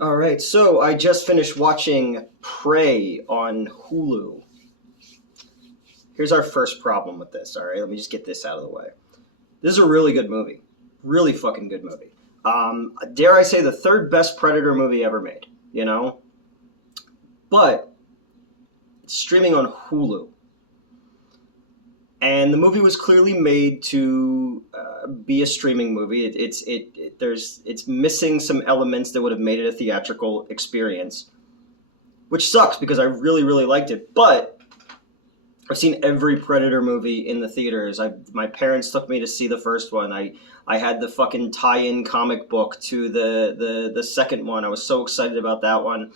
All right, so I just finished watching Prey on Hulu. Here's our first problem with this. All right, let me just get this out of the way. This is a really good movie, really fucking good movie. Dare I say the third best Predator movie ever made? You know, but it's streaming on Hulu, and the movie was clearly made to be a streaming movie. It's missing some elements that would have made it a theatrical experience, which sucks because I really liked it, but I've seen every Predator movie in the theaters. My parents took me to see the first one. I had the fucking tie-in comic book to the second one. I was so excited about that one.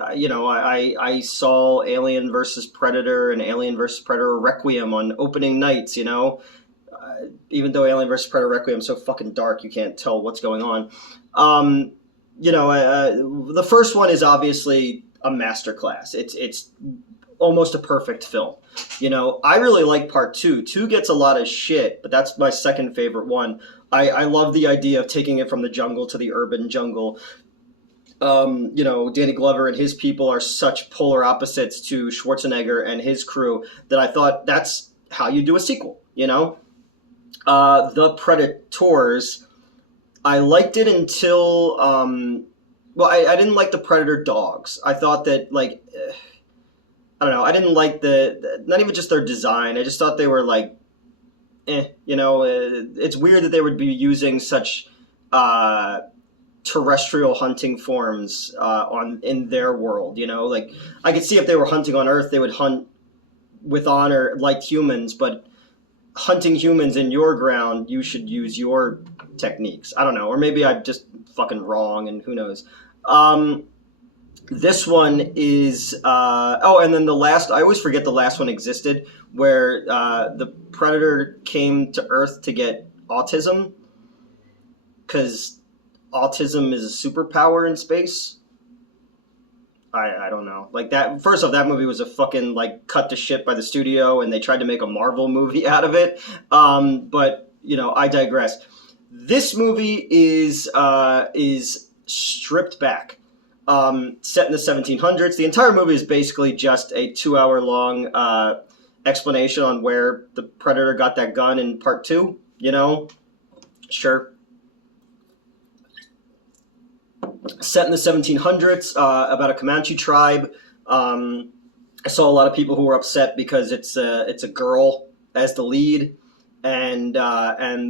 I saw Alien versus Predator and Alien versus Predator Requiem on opening nights. Even though Alien versus Predator Requiem is so fucking dark, you can't tell what's going on. The first one is obviously a masterclass. It's almost a perfect film. I really like part two. Two gets a lot of shit, but that's my second favorite one. I love the idea of taking it from the jungle to the urban jungle. Danny Glover and his people are such polar opposites to Schwarzenegger and his crew that I thought that's how you do a sequel. The Predators, I liked it until, I didn't like the Predator dogs. I thought that, I don't know, I didn't like not even just their design. I just thought they were it's weird that they would be using such terrestrial hunting forms in their world. I could see if they were hunting on Earth, they would hunt with honor like humans, but hunting humans in your ground, you should use your techniques. I don't know, or maybe I'm just fucking wrong, and who knows. This one is and then the last, I always forget the last one existed, where the Predator came to Earth to get autism, because autism is a superpower in space. I don't know. That, first off, that movie was a fucking, cut to shit by the studio, and they tried to make a Marvel movie out of it. But, I digress. This movie is stripped back. Set in the 1700s. The entire movie is basically just a 2-hour long explanation on where the Predator got that gun in part two. Sure. Set in the 1700s, about a Comanche tribe. I saw a lot of people who were upset because it's a girl as the lead, and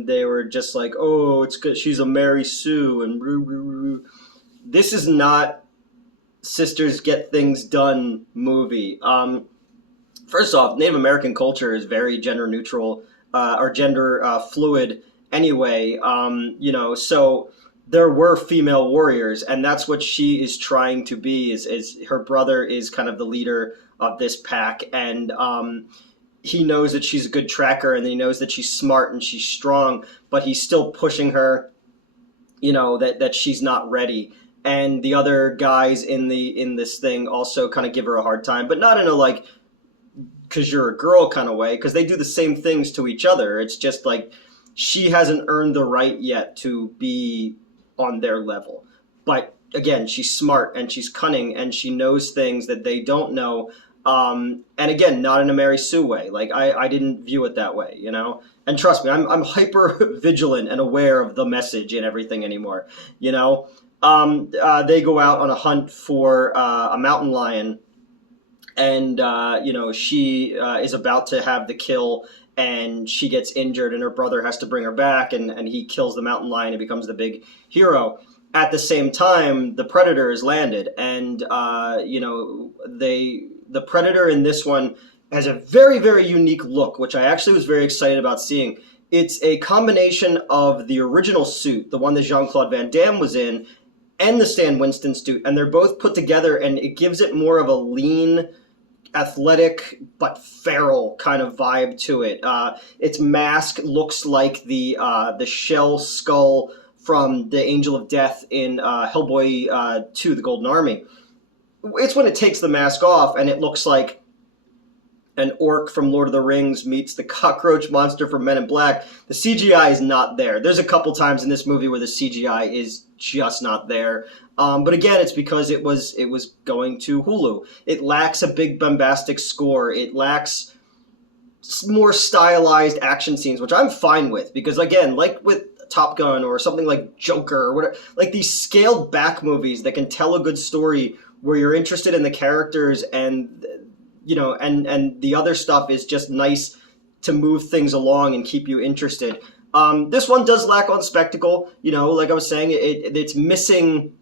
they were just like, oh, it's good, she's a Mary Sue, and this is not Sisters Get Things Done movie. First off, Native American culture is very gender neutral, or gender fluid anyway. So there were female warriors, and that's what she is trying to be. Is her brother is kind of the leader of this pack, and he knows that she's a good tracker, and he knows that she's smart and she's strong, but he's still pushing her, that she's not ready. And the other guys in this thing also kind of give her a hard time, but not in a because you're a girl kind of way, because they do the same things to each other. It's just she hasn't earned the right yet to be on their level. But again, she's smart and she's cunning and she knows things that they don't know. And again, not in a Mary Sue way. I didn't view it that way, And trust me, I'm hyper vigilant and aware of the message and everything anymore, They go out on a hunt for a mountain lion, and she is about to have the kill, and she gets injured, and her brother has to bring her back, and he kills the mountain lion and becomes the big hero. At the same time, the Predator is landed, and the Predator in this one has a very, very unique look, which I actually was very excited about seeing. It's a combination of the original suit, the one that Jean-Claude Van Damme was in, and the Stan Winston suit, and they're both put together, and it gives it more of a lean, athletic but feral kind of vibe to it. Its mask looks like the shell skull from the Angel of Death in Hellboy 2, The Golden Army. It's when it takes the mask off and it looks like an orc from Lord of the Rings meets the cockroach monster from Men in Black, the CGI is not there. There's a couple times in this movie where the CGI is just not there. But again, it's because it was going to Hulu. It lacks a big bombastic score. It lacks more stylized action scenes, which I'm fine with because again, like with Top Gun or something like Joker or whatever, like these scaled back movies that can tell a good story where you're interested in the characters and and the other stuff is just nice to move things along and keep you interested. This one does lack on spectacle. Like I was saying, it's missing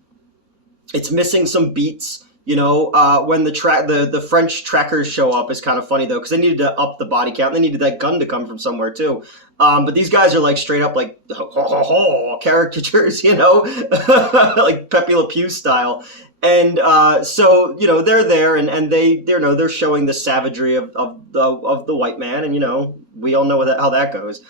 some beats. When the French trackers show up is kind of funny though because they needed to up the body count. They needed that gun to come from somewhere too. But these guys are like straight up like ho, ho, ho, caricatures, like Pepe Le Pew style. And so they're there and they're showing the savagery of the white man, and we all know how that goes.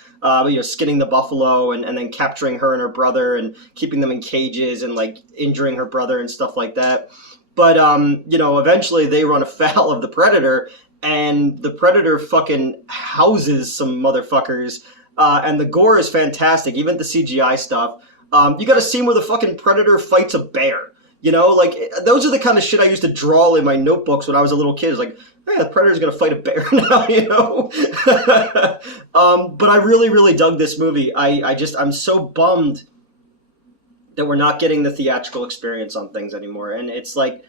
Skinning the buffalo and then capturing her and her brother and keeping them in cages and like injuring her brother and stuff like that. But eventually they run afoul of the predator, and the predator fucking houses some motherfuckers. And the gore is fantastic, even the CGI stuff. You got a scene where the fucking predator fights a bear. Like those are the kind of shit I used to draw in my notebooks when I was a little kid. It's like, hey, the predator's gonna fight a bear now, But I really, really dug this movie. I'm so bummed that we're not getting the theatrical experience on things anymore. And it's like,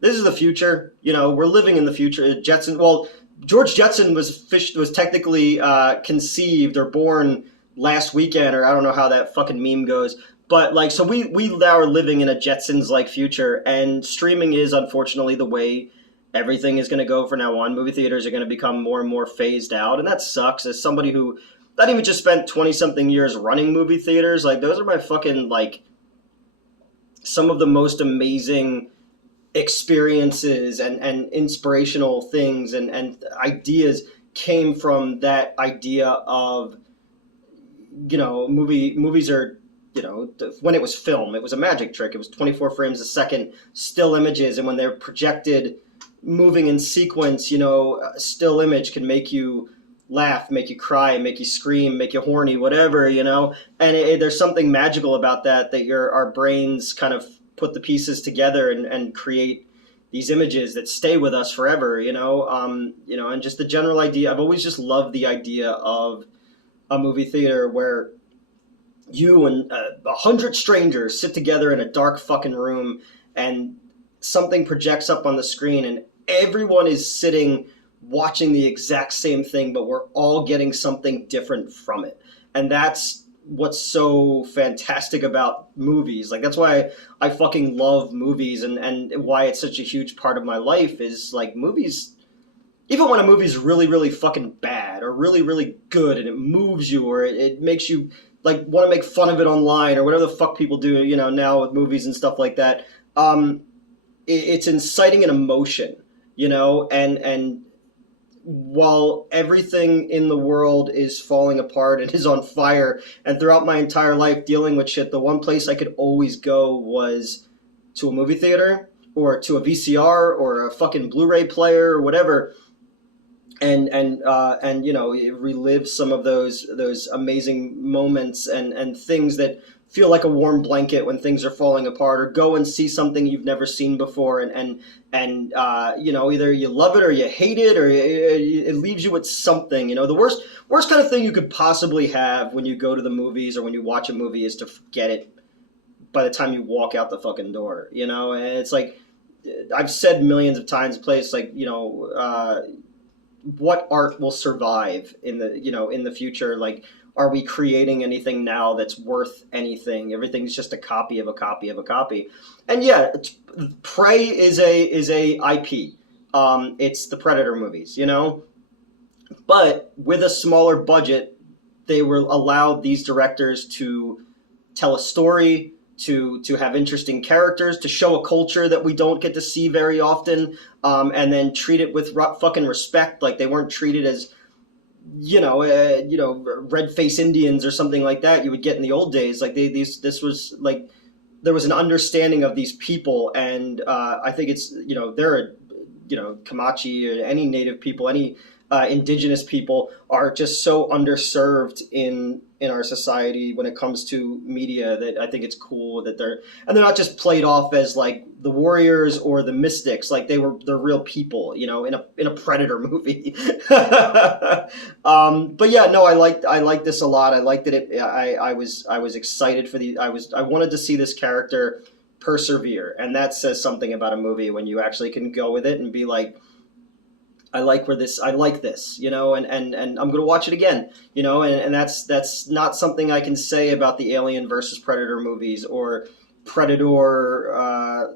this is the future. We're living in the future. George Jetson was technically conceived or born last weekend, or I don't know how that fucking meme goes. But so we now are living in a Jetsons-like future, and streaming is unfortunately the way everything is going to go from now on. Movie theaters are going to become more and more phased out, and that sucks. As somebody who not even just spent 20-something years running movie theaters, like those are my fucking some of the most amazing experiences and inspirational things and ideas came from that idea of movies are when it was film, it was a magic trick. It was 24 frames a second, still images, and when they're projected, moving in sequence, a still image can make you laugh, make you cry, make you scream, make you horny, whatever, and there's something magical about that our brains kind of put the pieces together and create these images that stay with us forever, and just the general idea. I've always just loved the idea of a movie theater where you and 100 strangers sit together in a dark fucking room and something projects up on the screen and everyone is sitting watching the exact same thing, but we're all getting something different from it. And that's what's so fantastic about movies. Like, that's why I fucking love movies and why it's such a huge part of my life is like movies. Even when a movie's really, really fucking bad or really, really good and it moves you or it makes you like want to make fun of it online or whatever the fuck people do, now with movies and stuff like that. It's inciting an emotion, and while everything in the world is falling apart and is on fire, and throughout my entire life dealing with shit, the one place I could always go was to a movie theater or to a VCR or a fucking Blu-ray player or whatever. And relive some of those amazing moments and things that feel like a warm blanket when things are falling apart, or go and see something you've never seen before and either you love it or you hate it or it leaves you with something. The worst kind of thing you could possibly have when you go to the movies or when you watch a movie is to forget it by the time you walk out the fucking door. And it's like I've said millions of times, place like what art will survive in the future? Like, are we creating anything now that's worth anything? Everything's just a copy of a copy of a copy. And yeah, Prey is a IP. It's the Predator movies, but with a smaller budget, they will allow these directors to tell a story, to have interesting characters, to show a culture that we don't get to see very often, and then treat it with fucking respect, like they weren't treated as, red-faced Indians or something like that you would get in the old days. Like this was like there was an understanding of these people, and I think it's they're Comanche or any native people, any indigenous people are just so underserved in our society when it comes to media, that I think it's cool that they're not just played off as like the warriors or the mystics. Like they're real people, in a Predator movie. But yeah, no, I liked this a lot. I liked that I was excited for I wanted to see this character persevere, and that says something about a movie when you actually can go with it and be like, I like this, and I'm gonna watch it again, and that's not something I can say about the Alien versus Predator movies, or Predator,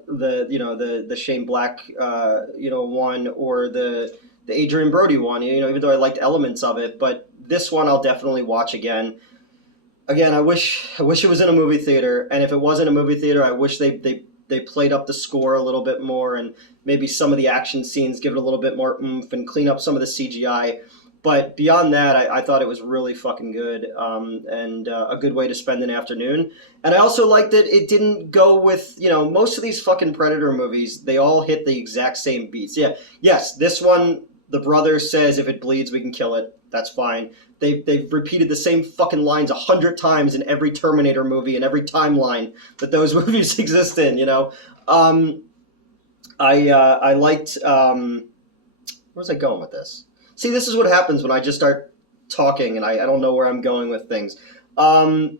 the Shane Black, one, or the Adrian Brody one, even though I liked elements of it, but this one I'll definitely watch again. Again, I wish it was in a movie theater, and if it wasn't a movie theater, I wish they played up the score a little bit more, and maybe some of the action scenes give it a little bit more oomph and clean up some of the CGI. But beyond that, I thought it was really fucking good, and a good way to spend an afternoon. And I also liked that it didn't go with, most of these fucking Predator movies, they all hit the exact same beats. Yeah, yes, this one, the brother says if it bleeds, we can kill it. That's fine. They've repeated the same fucking lines 100 times in every Terminator movie and every timeline that those movies exist in. I liked. Where was I going with this? See, this is what happens when I just start talking and I don't know where I'm going with things. Okay.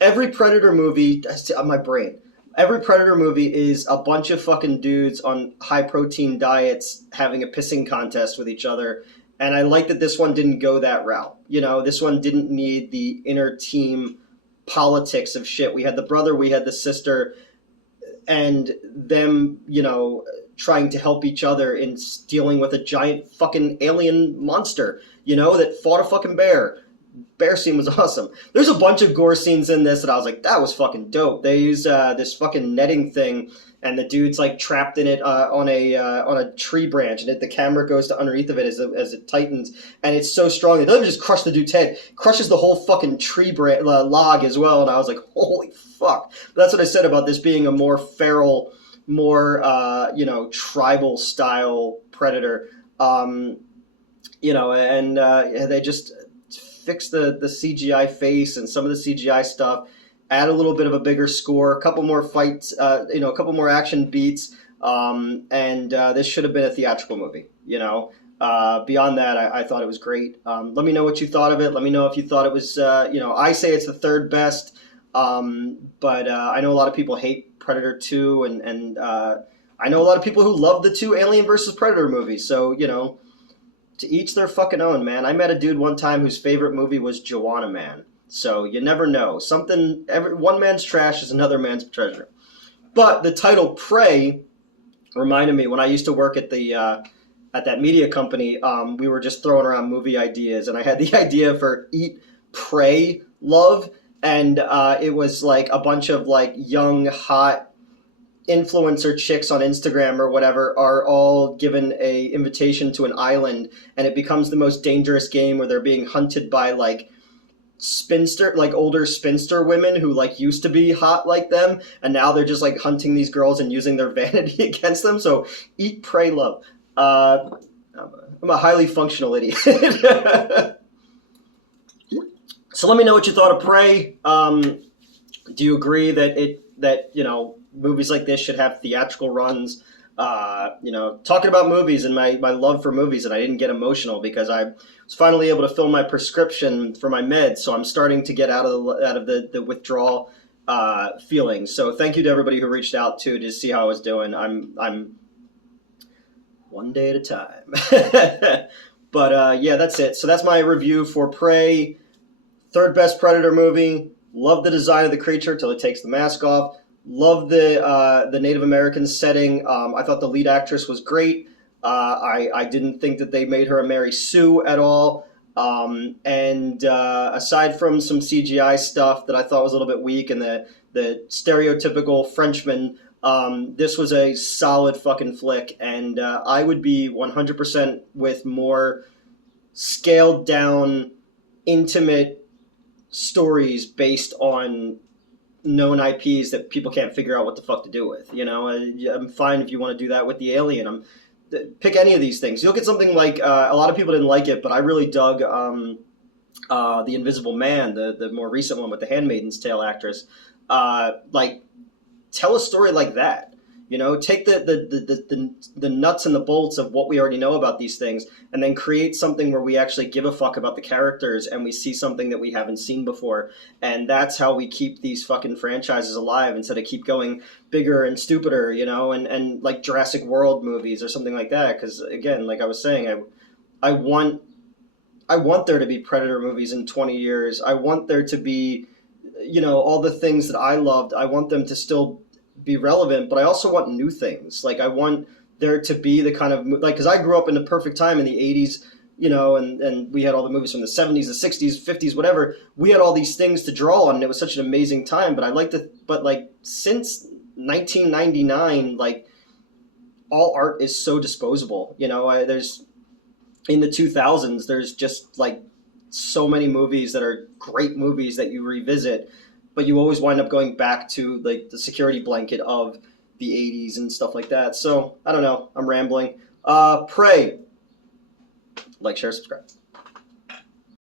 Every Predator movie, on my brain. Every Predator movie is a bunch of fucking dudes on high protein diets having a pissing contest with each other. And I like that this one didn't go that route. This one didn't need the inner team politics of shit. We had the brother, we had the sister, and them, trying to help each other in dealing with a giant fucking alien monster, that fought a fucking bear. Bear scene was awesome. There's a bunch of gore scenes in this that I was like, that was fucking dope. They use this fucking netting thing, and the dude's like trapped in it on a tree branch, and the camera goes to underneath of it as it tightens, and it's so strong it doesn't just crush the dude's head, it crushes the whole fucking tree log as well. And I was like, holy fuck. But that's what I said about this being a more feral, more tribal style Predator. And they just fix the CGI face and some of the CGI stuff, add a little bit of a bigger score, a couple more fights, a couple more action beats, and this should have been a theatrical movie. Beyond that, I thought it was great. Let me know what you thought of it. Let me know if you thought it was, I say it's the third best, but I know a lot of people hate Predator 2, and I know a lot of people who love the two Alien versus Predator movies, so, to each their fucking own, man. I met a dude one time whose favorite movie was Joanna Man. So you never know. One man's trash is another man's treasure. But the title Prey reminded me when I used to work at that media company. We were just throwing around movie ideas, and I had the idea for Eat, Pray, Love, and it was like a bunch of like young, hot influencer chicks on Instagram or whatever are all given a invitation to an island, and it becomes the most dangerous game where they're being hunted by like older spinster women who like used to be hot like them, and now they're just like hunting these girls and using their vanity against them. So Eat, Pray, Love. I'm a highly functional idiot. So let me know what you thought of Prey. Do you agree that movies like this should have theatrical runs? Talking about movies and my love for movies, and I didn't get emotional because I was finally able to fill my prescription for my meds, so I'm starting to get out of the withdrawal feelings. So thank you to everybody who reached out to see how I was doing. I'm one day at a time. But yeah, that's it. So that's my review for Prey, third best Predator movie. Love the design of the creature till it takes the mask off. Love the Native American setting. I thought the lead actress was great. I didn't think that they made her a Mary Sue at all. And aside from some CGI stuff that I thought was a little bit weak and the stereotypical Frenchman, this was a solid fucking flick. And I would be 100% with more scaled down, intimate stories based on known IPs that people can't figure out what the fuck to do with. I'm fine if you want to do that with the Alien. pick any of these things. You'll get something like a lot of people didn't like it, but I really dug The Invisible Man, the more recent one with the Handmaid's Tale actress. Like, tell a story like that. You know, take the nuts and the bolts of what we already know about these things, and then create something where we actually give a fuck about the characters and we see something that we haven't seen before. And that's how we keep these fucking franchises alive instead of keep going bigger and stupider, you know, and like Jurassic World movies or something like that. Because again, like I was saying, I want there to be Predator movies in 20 years. I want there to be, you know, all the things that I loved. I want them to still be relevant, but I also want new things. Like, I want there to be the kind of, like, because I grew up in the perfect time in the 80s, you know, and we had all the movies from the 70s, the 60s, 50s, whatever. We had all these things to draw on, and it was such an amazing time. But like, since 1999, like, all art is so disposable. You know, there's, in the 2000s, there's just like so many movies that are great movies that you revisit, but you always wind up going back to like the security blanket of the 80s and stuff like that. So I don't know, I'm rambling. Pray, like, share, subscribe.